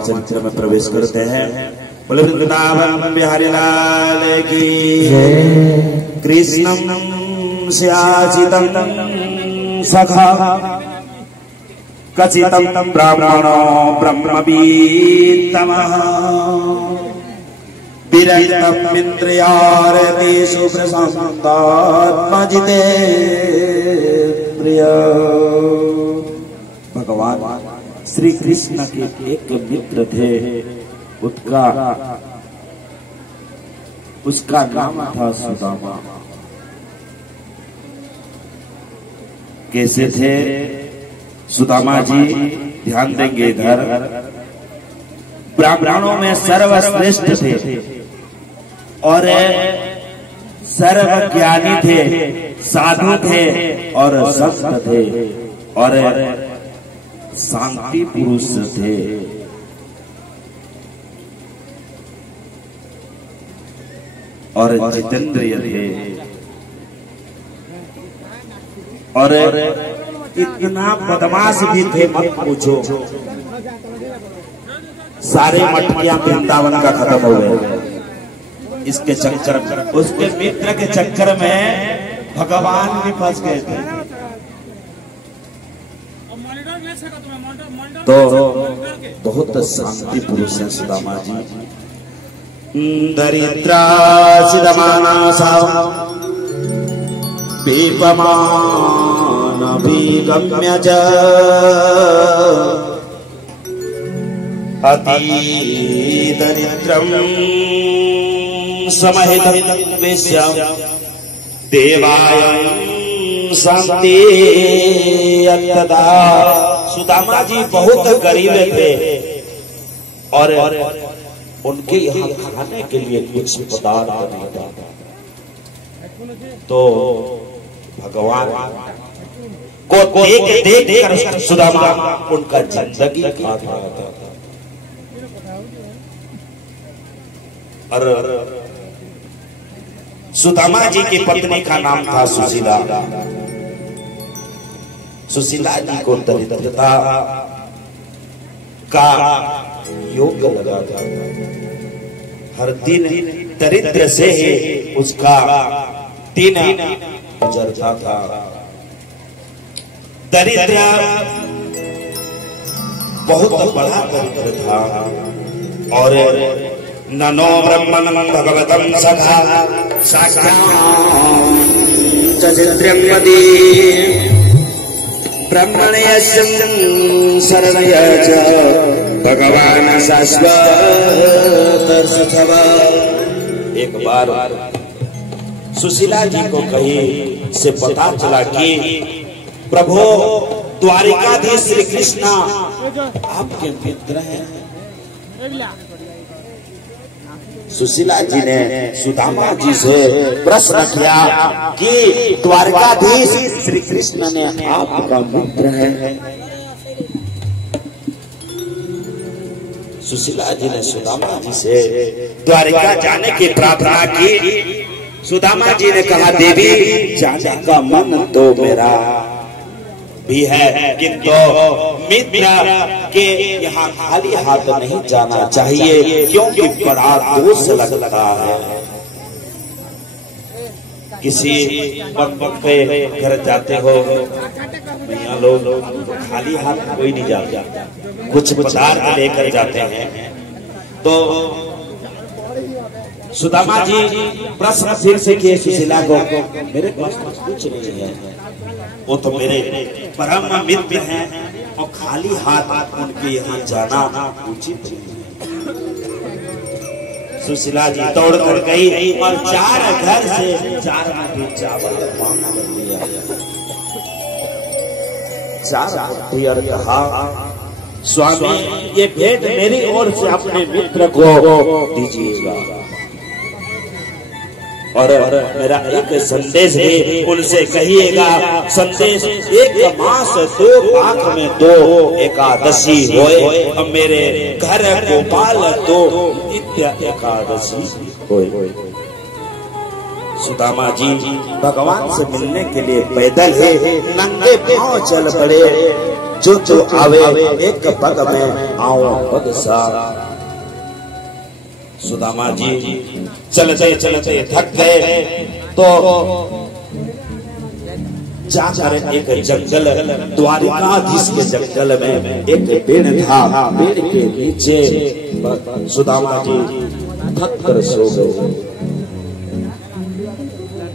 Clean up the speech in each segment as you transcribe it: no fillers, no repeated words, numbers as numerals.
चरित्र में प्रवेश करते हैं। बोले वृंदावन बिहारी लाल की कृष्णं स्याचितं सखा कचितं ब्राह्मणो ब्रह्मवीत्तमः विरक्तम् इन्द्रियार्थेषु प्रशान्तात्मजितेन्द्रिय। भगवान श्री कृष्ण के एक मित्र थे, उसका नाम था सुदामा। कैसे थे सुदामा जी? ध्यान देंगे इधर। ब्राह्मणों में सर्वश्रेष्ठ थे और सर्वज्ञानी थे, साधु थे और संत थे और शांति पुरुष थे। और जितेंद्रिय थे और इतना बदमाश भी थे मत पूछो। सारे मटकियां वृंदावन का खत्म हो गए इसके चक्कर में। उसके मित्र के चक्कर में भगवान भी फंस गए थे। तो बहुत शांति पुरुष हैं सुदामा जी। दरिद्रा सिदमानासा पीपमान अभिगम्य च अति दरिद्रं समहितं विश्वं देवाय शांति अत्तदा। सुदामा जी बहुत गरीब थे और उनके यहाँ खाने के लिए कुछ पदार्थ नहीं था। तो भगवान को देख कर सुदामा उनका जिंदगी काट रहा था। और सुदामा जी की पत्नी का नाम था सुशीला। सुशीला जी को दरिद्रता का योग लगा था। हर दिन दरिद्र से ही उसका दिन गुजरता था। दरिद्र बहुत बड़ा दरिद्र था और ननो ब्रह्मणं भगवतं सखा साक्षात् ब्रह्मण्यस्यं शरणय च भगवान शाश्वत सखा। एक बार सुशीला जी को कहीं से पता चला कि प्रभु द्वारिकाधीश श्री कृष्ण आपके मित्र हैं। सुशीला जी ने सुदामा जी से प्रश्न किया कि द्वारकाधीश श्री कृष्ण ने आपका मित्र है। सुशीला जी ने सुदामा जी से द्वारिका जाने की प्रार्थना की। सुदामा जी ने कहा, देवी जाने का मन तो मेरा भी है, किंतु मित्र के यहाँ खाली हाथ नहीं जाना चाहिए, क्योंकि बड़ा दोष लगता है। किसी वक्त पे घर जाते हो, मियां लोग खाली हाथ कोई नहीं जाता, कुछ पदार्थ लेकर जाते हैं। तो सुदामा जी प्रश्न फिर से किए सुशीला को, मेरे पास कुछ नहीं है, वो तो मेरे परम मित्र हैं और खाली हाथ उनके यहाँ जाना उचित नहीं है। सुशीला जी दौड़ कर गई और 4 घर से 4 मुट्ठी चावल मांग कर लिया। 4 मुट्ठी और कहा, स्वामी ये भेंट मेरी ओर से अपने मित्र को दीजिएगा और मेरा एक संदेश है, उनसे कहिएगा संदेश 1 मास 2 पाक में 2 एकादशी होए, अब मेरे घर गोपाल 2 नित्य एकादशी होए। सुदामा जी भगवान से मिलने के लिए पैदल है, नंगे पांव चल पड़े, जो आवे एक पग में आओ पग सा। सुदामा जी चलते चलते थक गए तो जाकर एक जंगल, द्वारिकाधीश के जंगल में एक पेड़ था, पेड़ के नीचे सुदामा जी थक कर सो गए।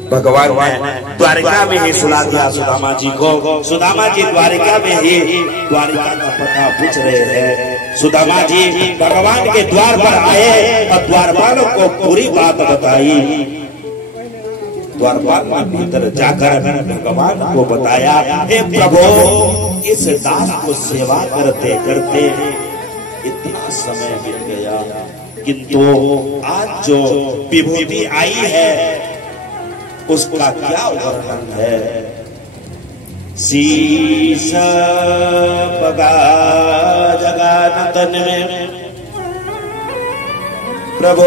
भगवान ने द्वारिका में ही सुला दिया सुदामा जी को। सुदामा जी द्वारिका में ही द्वारिका का पता पूछ रहे हैं। सुदामा जी भगवान के द्वार पर आए और द्वारपालों को पूरी बात बताई। द्वारपाल भीतर जाकर भगवान को बताया, हे प्रभु इस दास को सेवा करते करते इतना समय बीत गया, किंतु आज जो विभूति आई है उसका क्या वर्णन है। शीश पगा जगानतन में प्रभु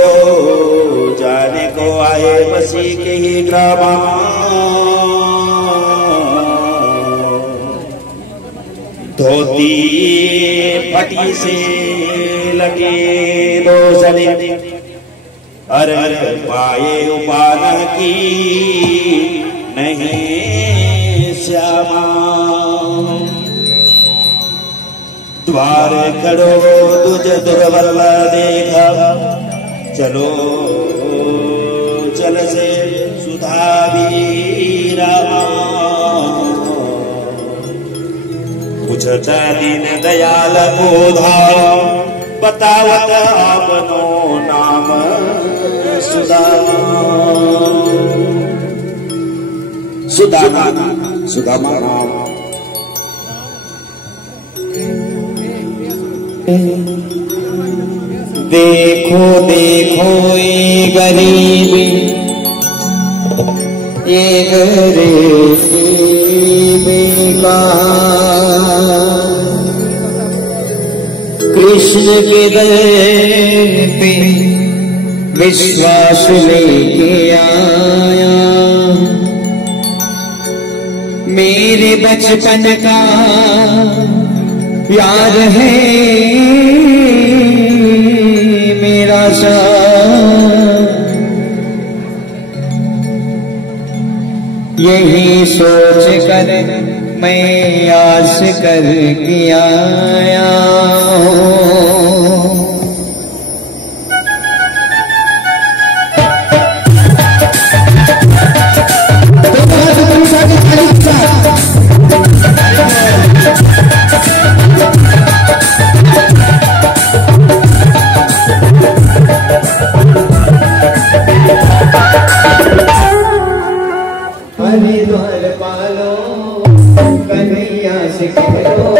जाने को आए बसी के ही ग्राम, धोती फटी से लगे 2 जने, अरे पाए उपान की नहीं श्यामा, द्वार खड़ो तुझ दुर्बल देखा, चलो चल से सुधा वीरा, पूछता दीन दयाल बोधा, बतावत अपनो नाम सुदामा नाम। देखो देखो ये गरीब, ये गरीब का कृष्ण के दर पे विश्वास लेके आया, मेरे बचपन का प्यार है मेरा सा, यही सोच कर मैं आस कर के आया। हरिद्वार पालो कन्हैया से कहो,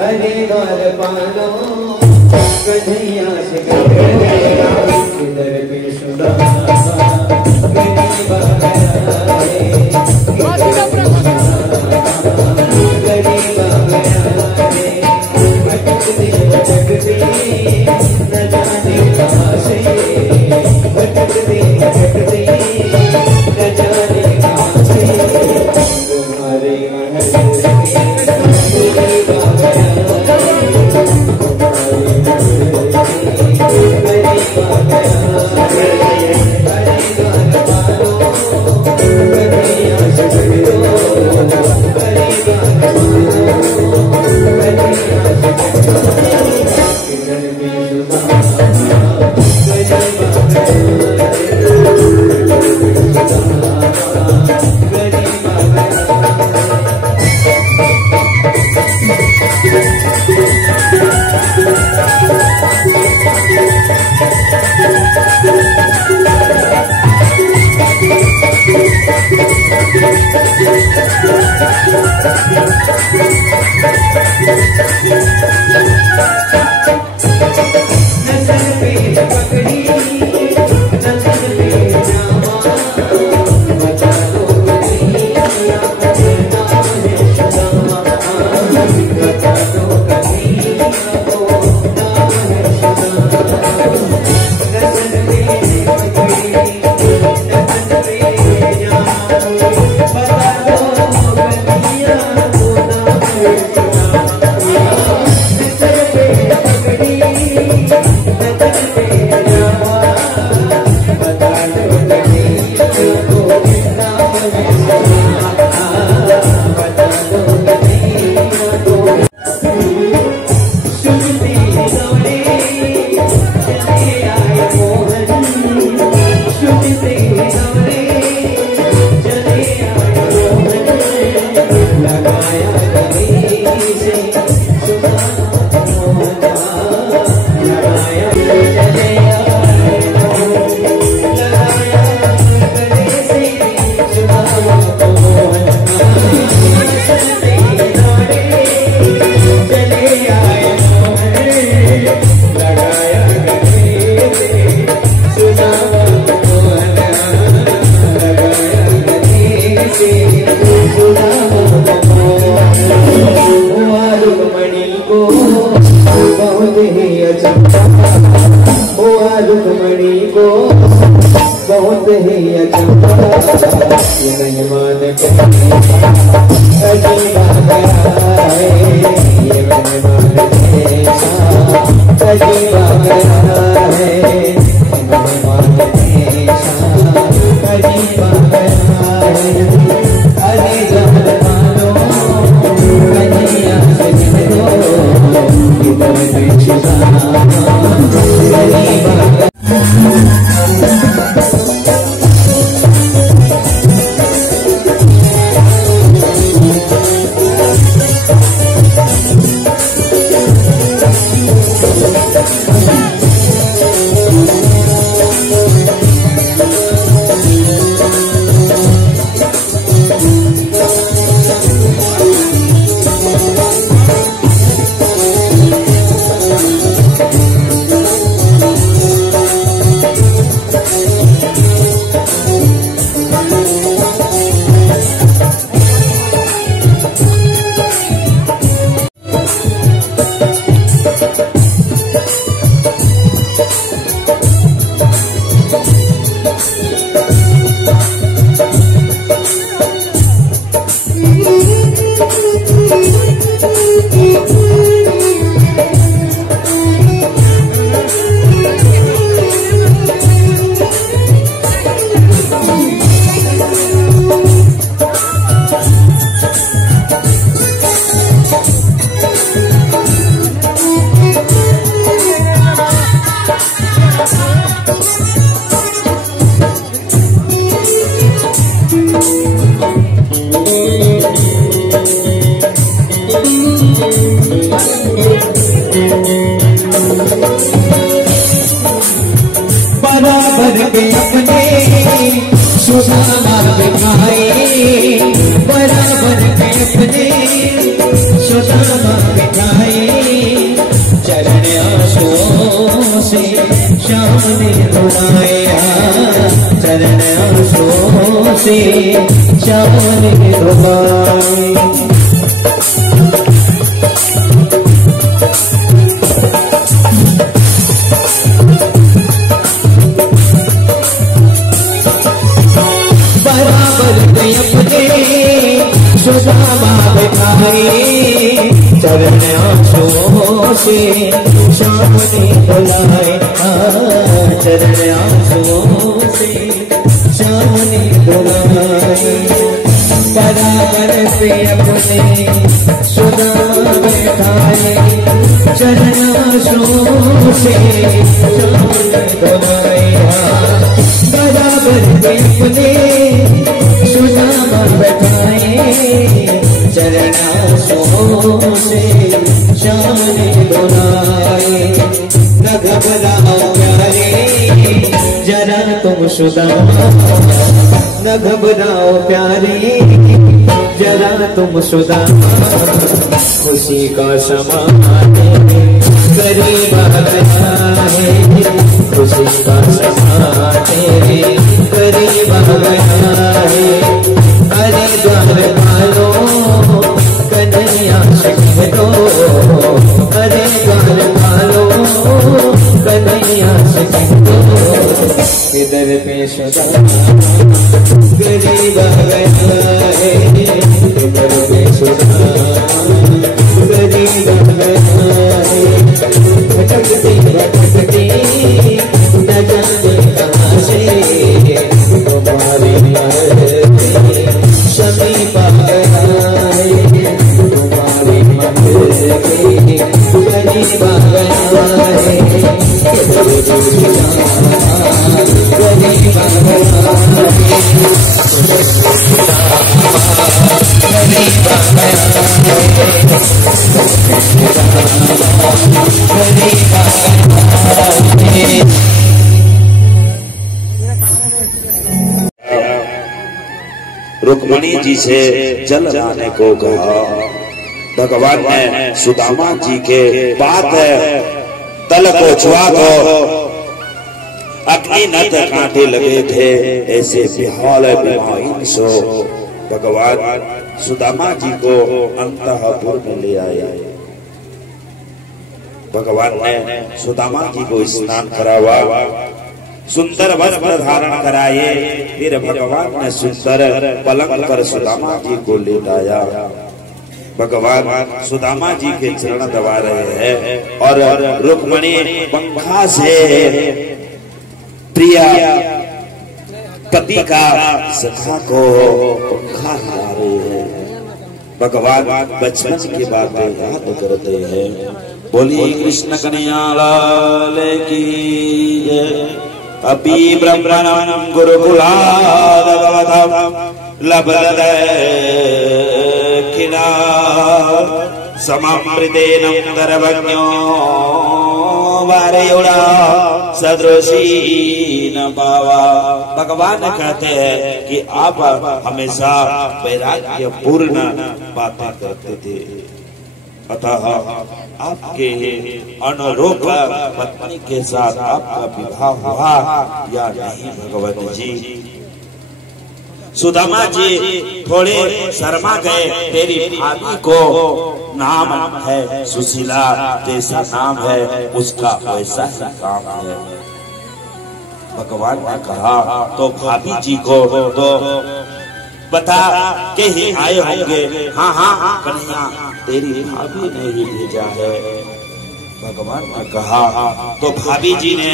हरिद्वार पालो कन्हैया से कहो, इधर भी सुदामा गरीब गया रे, गरीब गया रे, भटकती भटकती न जाने कहाँ से, भटकती भटकती न जाने तुम्हारे महल रुक्मणी को बहुत ही अचंभा ये नहीं मानते अजीब गया है ये नहीं मानते अजीब गया है नहीं मानते अजीब गया है अरे जब मानो कन्हैया से दो इधर बेचुदा बराबर के अपने सुदामा बिठाए बराबर के अपने सुदामा बिठाए चरण आंसुओं से शाम ने रुलाया चरण आंसुओं से शाम ने रुलाया सुदामा बिठाए चरण आंसुओं से शाम ने बुलाए चरण आंसुओं से शाम ने बुलाए बराबर पे अपने सुदामा बिठाए चरण आंसुओं से शाम ने बुलाए बराबर पे अपने सुदामा बिठाए चरण आंसुओं से शाम ने बुलाए न घबराओ प्यारे जरा तुम सुदामा न घबराओ प्यारी जरा तुम सुदामा, खुशी का समा करीब आ गया है, खुशी का समा तेरे करीब आ गया है। अरे द्वार वालों कन्हैया से कह दो, अरे द्वार वालों कन्हैया से कह दो, इधर पे सुदामा गरीब आ गया है, इधर पे सुदामा गरीब आ गया है। भटकती भटकती न जाने कहाँ से तुम्हारे समीप आ गया है, तुम्हारे मंदिर के करीब आ गया है, गरीब आ रुक्मणी जी से जल लाने को कहा। भगवान ने सुदामा जी के बात तल को छुआ तो अग्नि नद कांटे लगे थे, ऐसे बिहाल बिहाइन सो भगवान सुदामा जी को अंतःपुर में ले आए। भगवान ने सुदामा जी को स्नान करावा, सुंदर वस्त्र धारण कराए, फिर भगवान ने सुंदर पलंग पर सुदामा जी को लेटाया। भगवान सुदामा जी के चरण दबा रहे हैं और रुक्मणी पंखा से प्रिया पति का सखा को पंखा हिला रहे हैं। भगवान बचपन की बातें याद करते हैं। बोली कृष्ण कन्हैया लाल की जय। अपि ब्रह्मणं गुरुकुलादवधं लभते किला सममृतेन दर्वज्ञो वारयोड़ा सदृशी न पावा। भगवान कहते हैं कि आप हमेशा वैराग्य पूर्ण बातें करते थे, अतः आपके अनुरूप पत्नी के साथ आपका विवाह हुआ या नहीं भगवती जी। सुदामा जी थोड़े शर्मा गए। तेरी भाभी को नाम है सुशीला, जैसा नाम है उसका वैसा ही काम है। भगवान ने कहा तो भाभी जी को तो बता के ही आए होंगे। हाँ हाँ कन्हैया तेरी भाभी ने ही भेजा है। भगवान ने कहा तो भाभी जी ने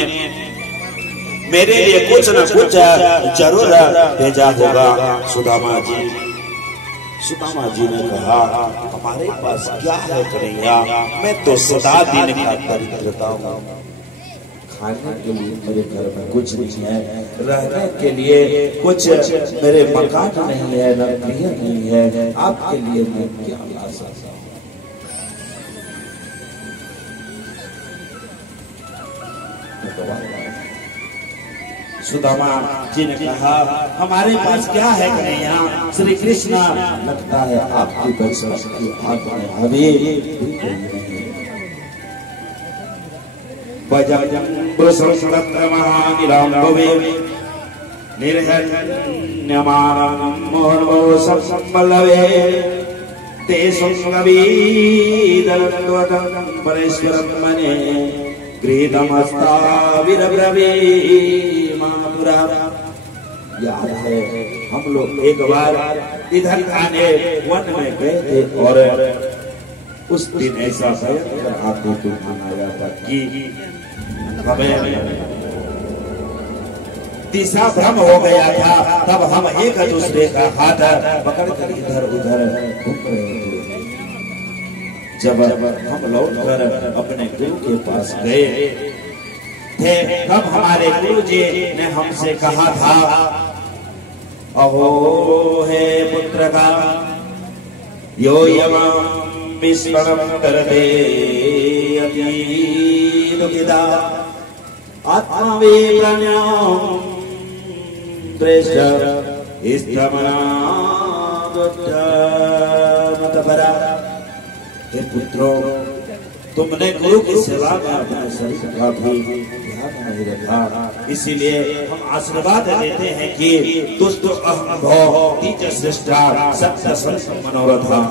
मेरे लिए कुछ न कुछ जरूर भेजा होगा सुदामा जी। सुदामा जी ने कहा हमारे पास क्या है कन्हैया, मैं तो सदा दिन का दरिद्रता हूँ। खाने के लिए मेरे घर में कुछ नहीं है, रहने के लिए कुछ मेरे मकान नहीं है, न प्रिय नहीं है। आपके लिए मैं क्या ला सकता हूँ। सुदामा जी ने कहा हमारे पास क्या है कन्हैया। श्री कृष्ण लगता है आपकी बचपन की आत्मा हमें याद है हम लोग एक बार इधर खाने वन में गए थे और उस दिन ऐसा भयंकर आपको तूफान आया था कि हमें दिशा भ्रम हो गया था। तब हम एक दूसरे का हाथ पकड़कर इधर उधर घूम रहे थे। जब हम लौटकर अपने गुरु के पास गए थे तब हमारे गुरु जी ने हमसे कहा था अहो हे पुत्र का यो यमं विस्मरणं करते अति दुखिता आत्मा वे प्राण्यां प्रेष्ठ हे पुत्रों, तुमने गुरु की सेवा में अपने शरीर का भी ध्यान नहीं रखा, इसीलिए हम आशीर्वाद देते हैं कि दुष्ट अहंभव तीज श्रेष्ठा सत्य संत मनोरथा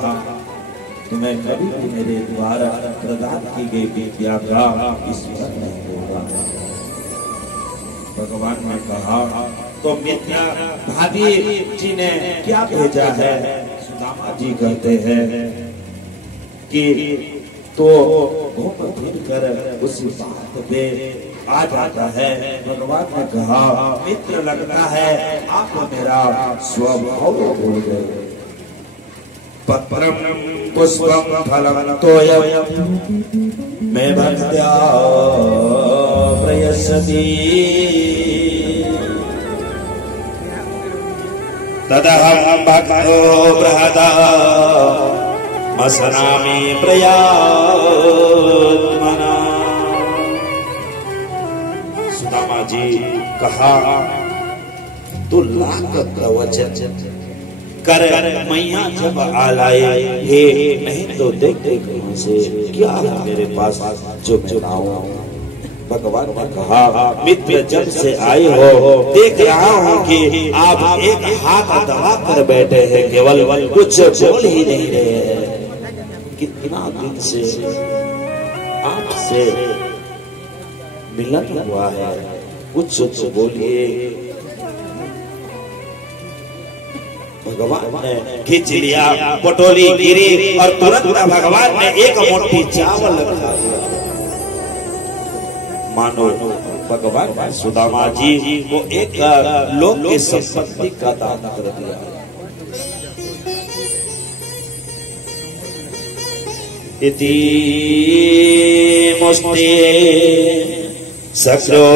तुम्हें कभी भी मेरे द्वारा प्रदान की गई विद्या का ईश्वर नहीं होगा। भगवान ने कहा तो मित्र भाभी जी ने क्या भेजा है? सुदामा जी कहते हैं कि तो घूम फिर कर उसी बात पे आ जाता है। भगवान ने कहा मित्र लगता है आप मेरा स्वभाव भूल गए। पत्रम पुष्पम फलम तोयम मैं भक्त्या प्रयस्यति तदहं भक्तो बृहदा मसनामि प्रयात्मना। सुदामा जी कहा तू लाख प्रवचन कर मैया जब आलाए हे नहीं तो देख देख से क्या है मेरे पास जो चुनाव। भगवान ने कहा मित्र जब से आए हो देख रहा हूँ कि आप एक हाथ दबा कर बैठे हैं, केवल कुछ बोल ही नहीं रहे हैं। कितना दिन से आपसे मिलन हुआ है, कुछ बोलिए। भगवान ने खींच लिया, पटोली गिरी और तुरंत भगवान ने एक मुट्ठी चावल रखा दिया। मानो भगवान सुदामा जी को एक लोक की संपत्ति का दान कर दिया। इति मुष्टे सक्रो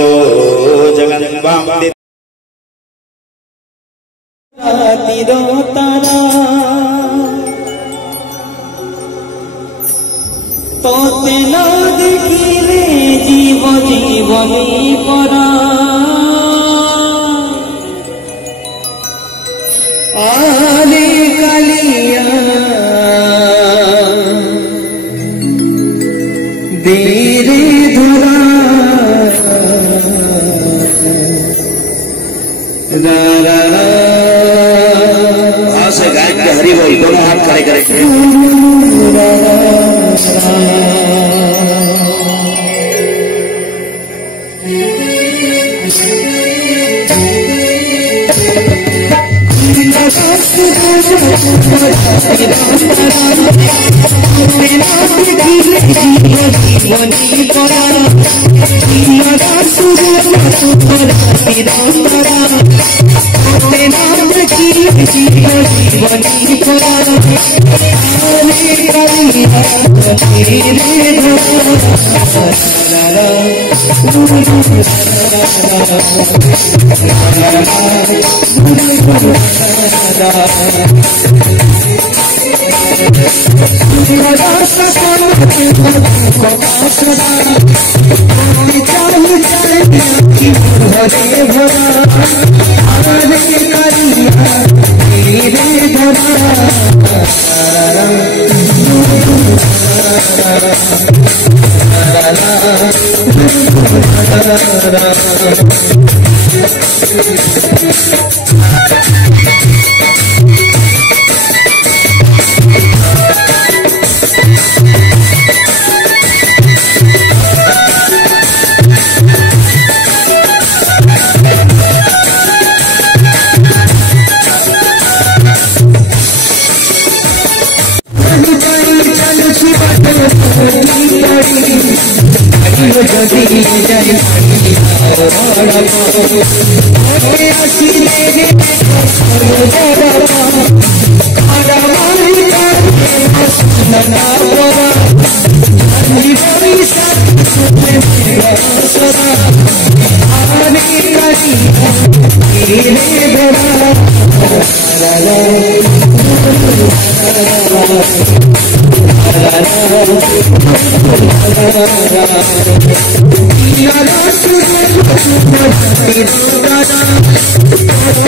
जगन्वाम तारा तो तेना देखिले जीव जीवनी परा आले कालिया धीरे धरा से गायक के हरि बोल दोनों हाथ खड़े करेंगे।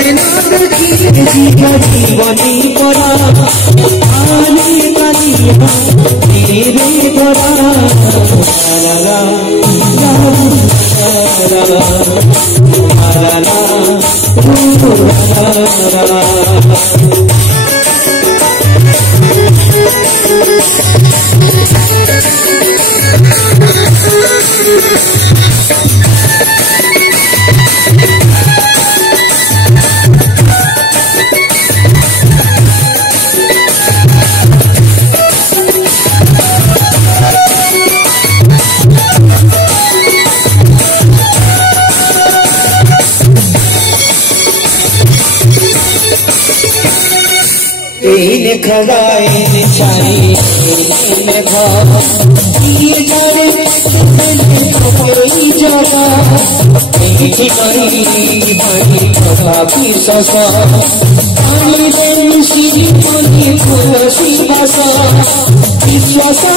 Thank you. जीवनी परा आने कालिया तेरे परा ला खवाए चाहिए विश्वास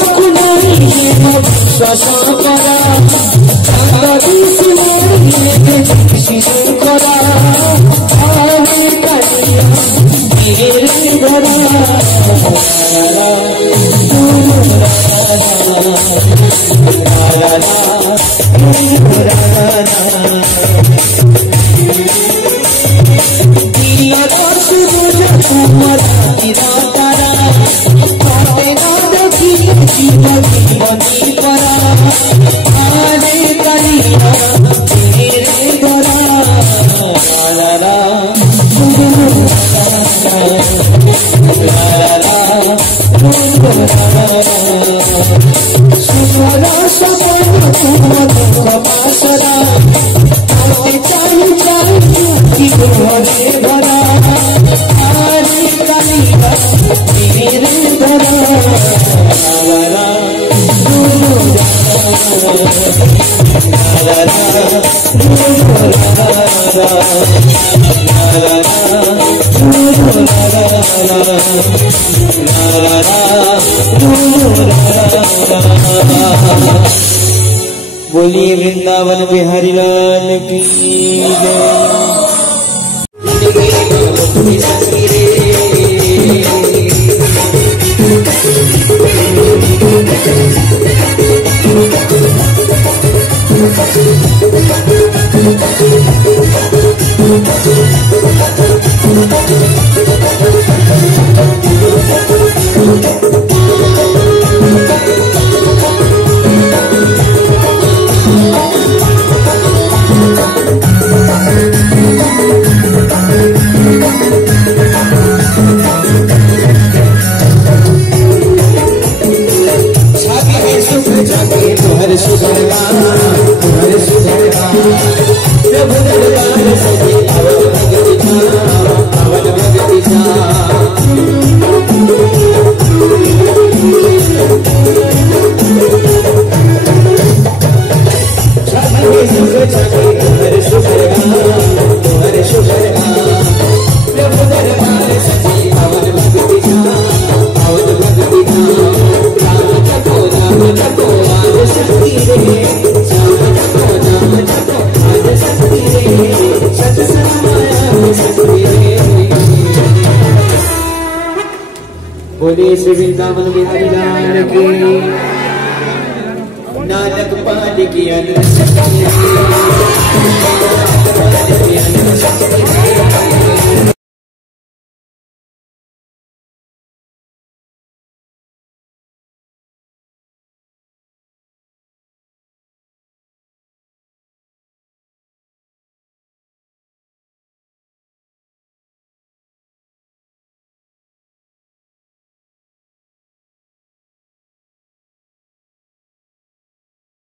बोलिए वृंदावन बिहारी लाल की बोले श्री वृंदावन बिहारी लाल की नानक पाद की